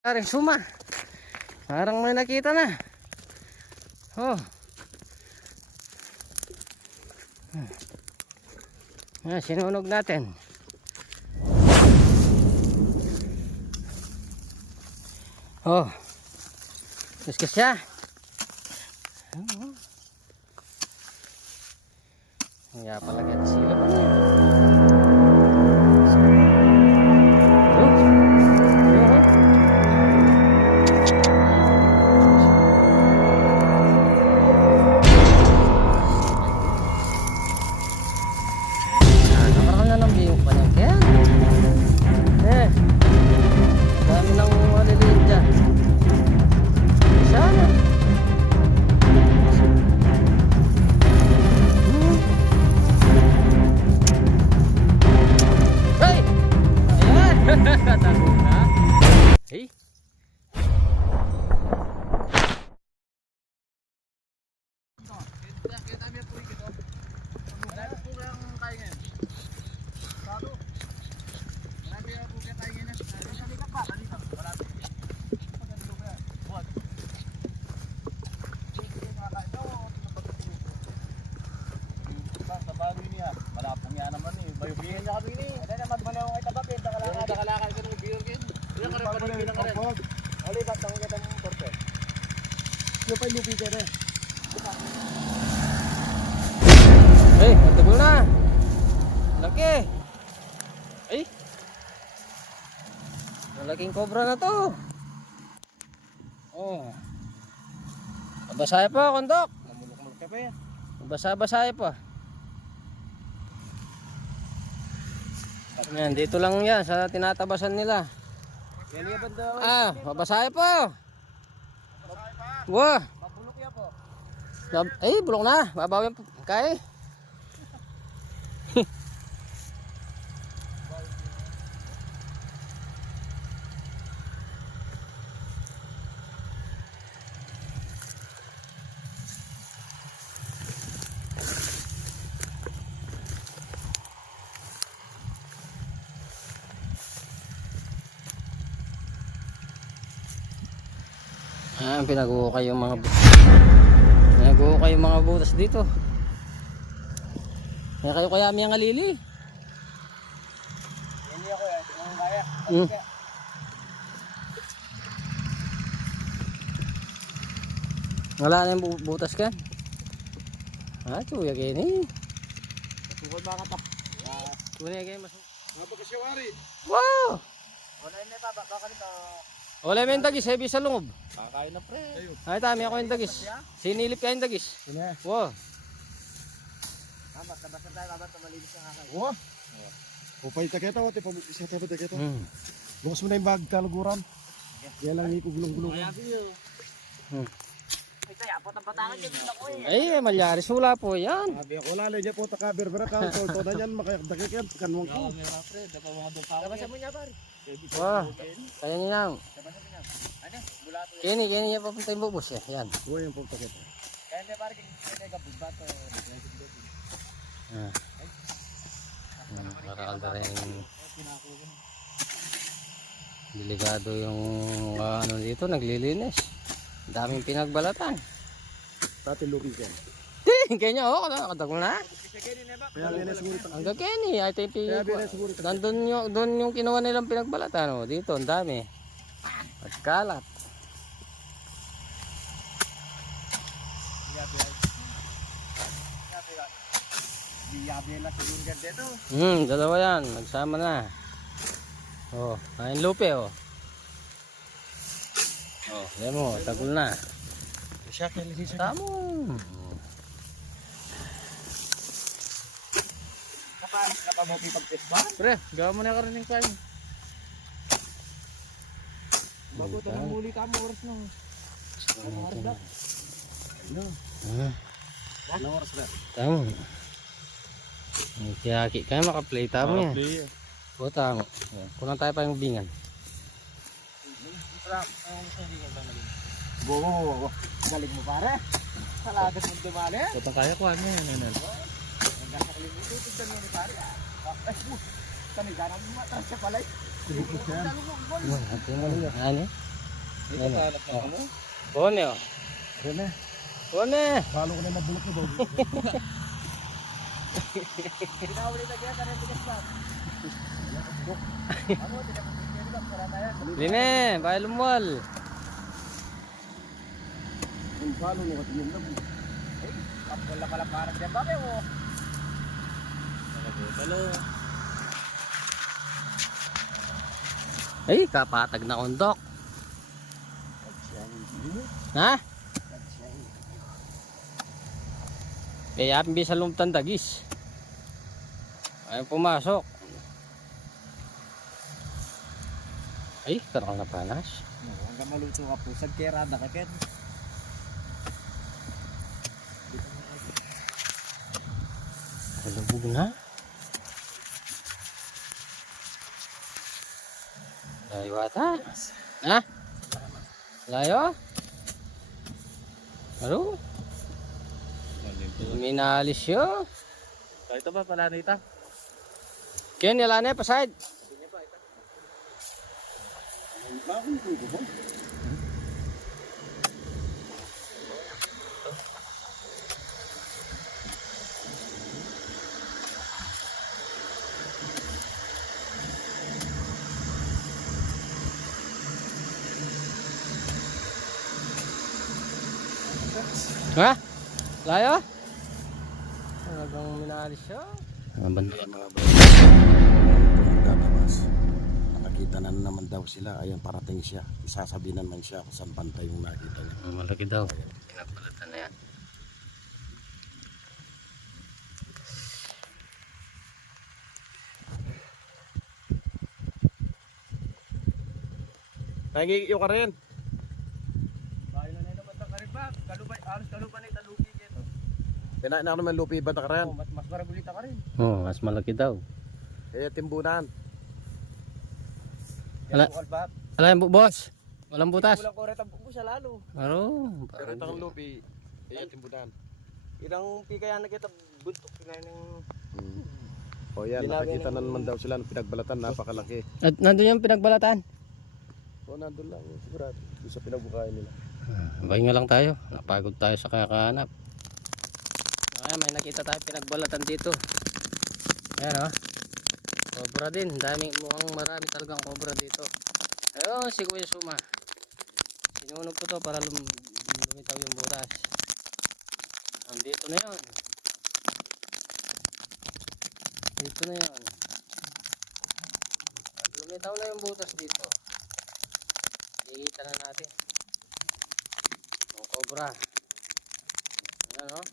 Aring suma. Parang may nakita na. Oh. Sinunog natin. Oh. Kuskus siya. Kaya pala ganyan sila pa na. Hey, matagol na. Laki. Ay. Malaking cobra na to. Oh. Mabasaya pa, kondok. Mamulok-mulok ka pa yan. Mabasa-basaya pa. Yan, dito lang yan sa tinatabasan nila. Mabasaya pa. Wah. Mabulok yan po. Ay, bulok na. Babawin po. Kaya. Pinag-uukay yung mga butas dito. Kaya kayo kaya may ngalili. Hindi ako kaya. Wala na yung butas ka. Tuya gini. Masukol ba ka pa? Tuya gini masukol. Mapagkasyawari. Wow! Wala na pa baka nito. Wala may dagis, heavy sa lungog. Kakain na pre. Ay, tami ako yung dagis. Sinilip ka yung dagis. Wow. Basta tayo, babata malinis ang kakain. Wow. Upay taketa, wate pamukisya tayo taketa. Bukas mo na yung bag taluguran. Yan lang yung gulong-gulong. Ay, malyaris wala po yan. Sabi ako lalo niya po taka-berbera ka. Tolto na yan, makayakdakikan. Kanwang ko. Labasa mo niya pare. Wow. Kaya niya lang. Kini niya papunta yung bubos eh. Yan. Huwag yung pong taketa. Kaya niya pare, kaya kabugbato. Marakalda rin. Delikado yung ano dito, naglilinis. Daming pinagbalatan. Dati lupi ka. Kanya nakatagol na. Kaya rin siguro. Hanggang Kenny, ay tayo doon yung kinuha nilang pinagbalatan. Dito, ang dami. At kalat. Biyabela siguro ka dito. Dalawa yan. Nagsama na. Oh, ayun lupe oh. Oh, yan mo, tagol na. Tamo. Kapamopi pag-test ba? Pre, gawa mo na karining kain. Bago ito nang muli ka mo oras nung. Oras na. Ano oras na? Tamo. Kiyaki kayo makaplay tamo yan. O tamo. Kulang tayo pa yung bingan. Wow. Galing mo pare. Salamat mo dumali. Tutang kaya ko ano yan. Ang gasa kalimutan tignan mo ni pare. Kani ganan mo matras sa palay. Ano? Ano? Hanap na ano? Bone oh. Rene, Bone! balo ko na mabulok mo daw. Pinahuli na kaya kanina tigas ba? Ano, tinapos para tayo. Line, bahay lumwal. Ang balo mo kasi yung labo. Kapul na pala parang dyan ba kayo? Ay, kapatag na undok. Ha? Kaya bisa lumtan tagis. Ayaw pumasok. Ay, karang na panas. Hanggang maluto ka po. Sagkerada ka, Ken. Kalubog na. Layo ata. Ha? Layo? Ano? Minalis yun. Ito ba pala nita? Ken, yala na paside. Ha? Layo? Talagang minalis yun. Ang banda. Mga bro. Nagtatabas. Nakakita na naman daw sila. Ayan, parating siya. Isasabi naman siya kung saan banta yung nakita niya. Malaki daw. Pinapalatan na yan. Nangigiyo ka rin. Bahay na naman ang karibak. Kalubay, alos kalubay na italugi dito. Kinain na ako naman lupi ba ka rin. Oh, mas maragulita ka rin. Oh, mas malaki daw. Kaya timbunan. Wala. Wala yung boss. Walang butas. Kulang ko rin ang buko siya lalo. Aro. Pero itang lupi. Kaya timbunan. Ilang pikaya na kita buntok kinain ng... O yan, nakakita na naman daw sila ng pinagbalatan. Napakalaki. At nandun yung pinagbalatan. O nandun lang. Sigurado. Doon sa pinagbukayan nila. Pahinga lang tayo. Napagod tayo sa kakahanap. Ay, may nakita tayo pinagbalatan dito. Ayan o. Cobra din. Mukhang marami talagang cobra dito. Ayun, si Kuya Suma. Sinunog ko to para lumitaw yung butas. Dito na yun. Dito na yun. Lumitaw na yung butas dito. Hihita na natin. Yung cobra. Ayan o.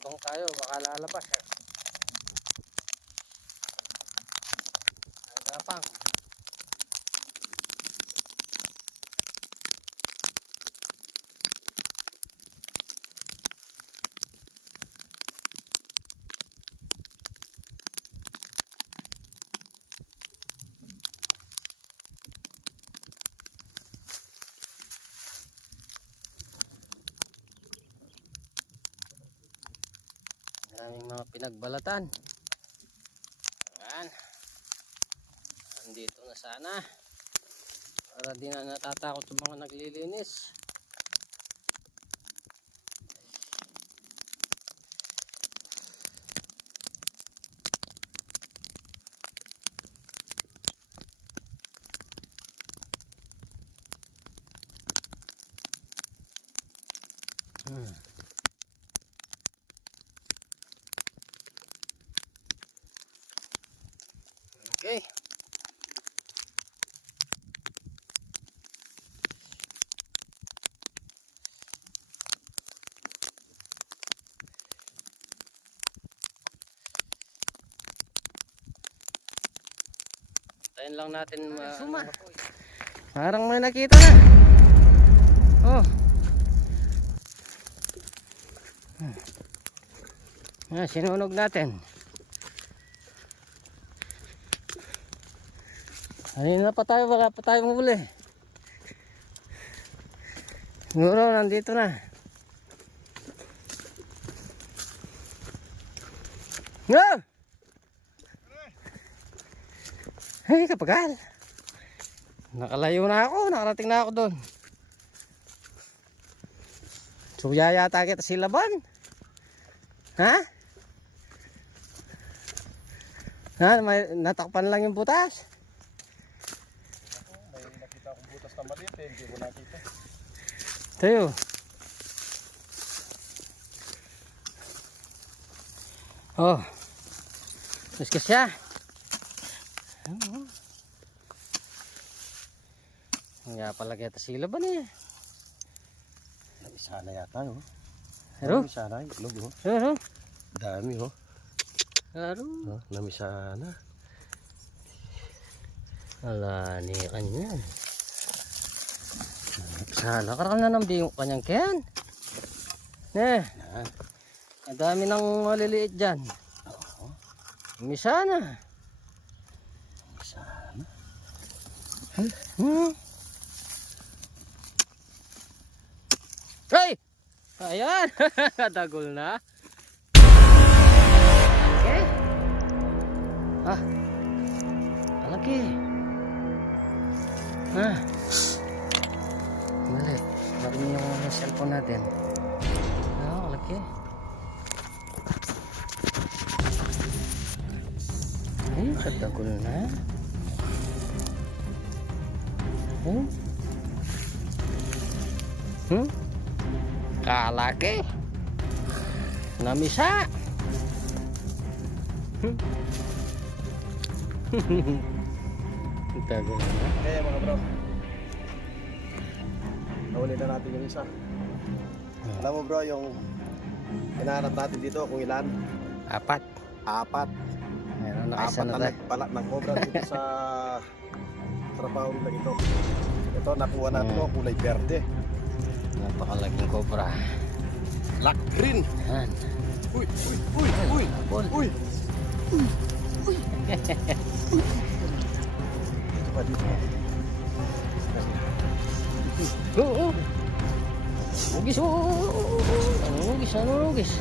Abang tayo, baka lalabas eh. Ang gapang. Maraming mga pinagbalatan. Ayan. Andito na sana. Para di na natatakot yung mga naglilinis. Okay. Tayin lang natin Suma. Parang may nakita na. Oh. Sinunog natin. Kanina pa tayo, wala pa tayo muli. Siguro, nandito na. Nga! Ay, kapagal. Nakalayo na ako, nakarating na ako doon. Suya yata kita si Laban. Ha? Ha? May natakpan lang yung butas. May nakita akong butas na maliit eh, hindi mo nakita. Tayo. Oh. Terus siya. Nga pala kita si Laban eh. Namisa na yata oh. Pero? Namisa na, itlog oh. Pero? Dami oh. Pero? Oh, namisa na. Ala, ni kanyan. Sana karoon na ng biyong kanyang ken. Eh. Ang dami ng maliliit dyan. Misa na. Namisa na. Hey! Ayan! Dagol na. Okay. Ah. Malaki. Ah. Mali. Laki yung cellphone natin. Ah, malaki. Ay, kadagol na. Kalaki. Namisa. Tago na. Kaya mga bro. Nahuli na natin yung isa. Alam mo bro, yung hinahanap natin dito kung ilan? 4. 4. Meron na 4 isa na na tayo. balat ng cobra dito sa trabaho nila ito. Ito nakuha natin oh, kulay verde. Napakalaging cobra. Black green. Yan. Uy, uy, uy, uy, Habol. uy. Uy. Ito pa dito. Oo. Ugis. Ano ugis? Ano ugis?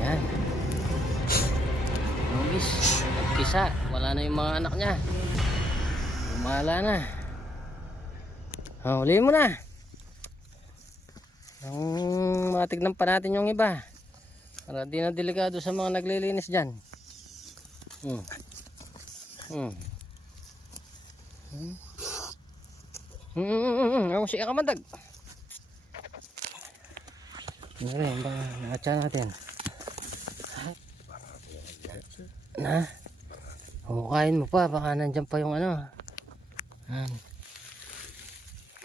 Yan. Ugis. Kisa. Wala na yung mga anak niya. Umala na. Huli mo na. Matignan pa natin yung iba. Para di na delikado sa mga naglilinis dyan. Ako siya kamandag. Ano rin ba nakatsa natin? Na? Hukain mo pa, baka nandyan pa yung ano.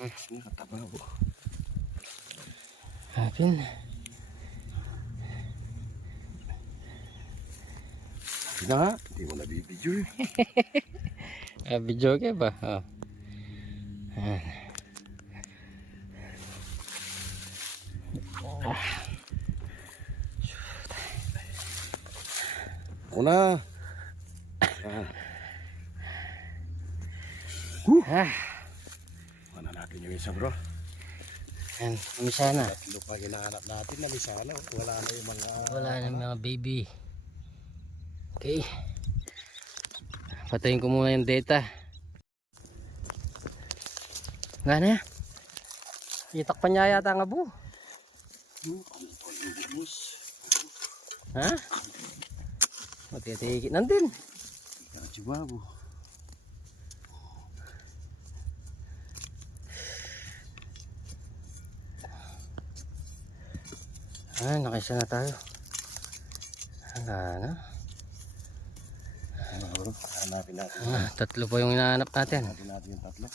Nakatabaw. Hapin. Hindi na nga, hindi mo nabibidyo eh. Video ka ba? Oh. Una. Mana natin yung isa bro. Yan, umisa na. Tatlo pa hinahanap natin na misana. Wala na yung mga... Wala na mga baby. Okay. Patayin ko muna yung data. Nga na. Itakpan niya yata ang abo. Ha? Matitigit nandun. Kachibabo. Nakaisa na tayo. Wala na. Hanapin natin. Tatlo pa yung hinahanap natin. Hanapin natin yung tatlo.